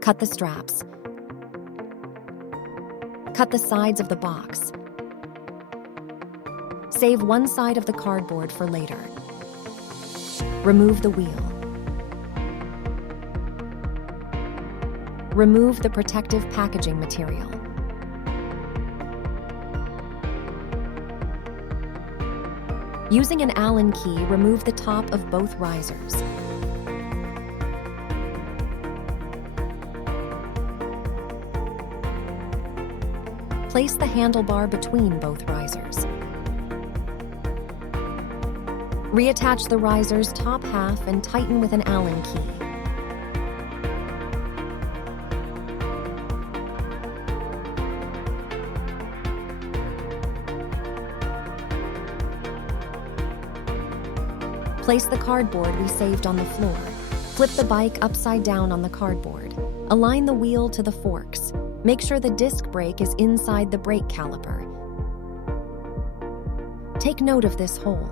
Cut the straps. Cut the sides of the box. Save one side of the cardboard for later. Remove the wheel. Remove the protective packaging material. Using an Allen key, remove the top of both risers. Place the handlebar between both risers. Reattach the riser's top half and tighten with an Allen key. Place the cardboard we saved on the floor. Flip the bike upside down on the cardboard. Align the wheel to the forks. Make sure the disc brake is inside the brake caliper. Take note of this hole.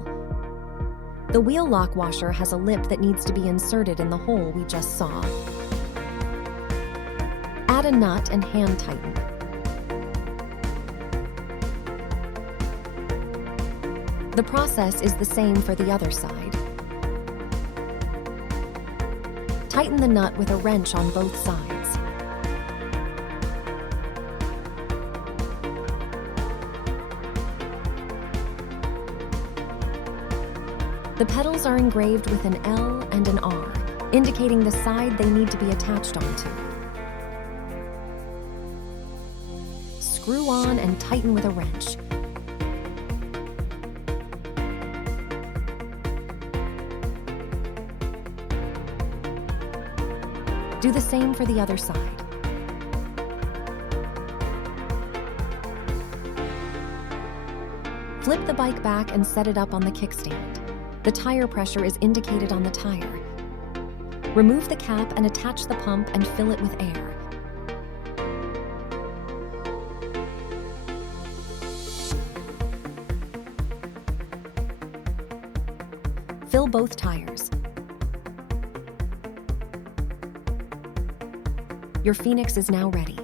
The wheel lock washer has a lip that needs to be inserted in the hole we just saw. Add a nut and hand tighten. The process is the same for the other side. Tighten the nut with a wrench on both sides. The pedals are engraved with an L and an R, indicating the side they need to be attached onto. Screw on and tighten with a wrench. Do the same for the other side. Flip the bike back and set it up on the kickstand. The tire pressure is indicated on the tire. Remove the cap and attach the pump and fill it with air. Fill both tires. Your Phoenix is now ready.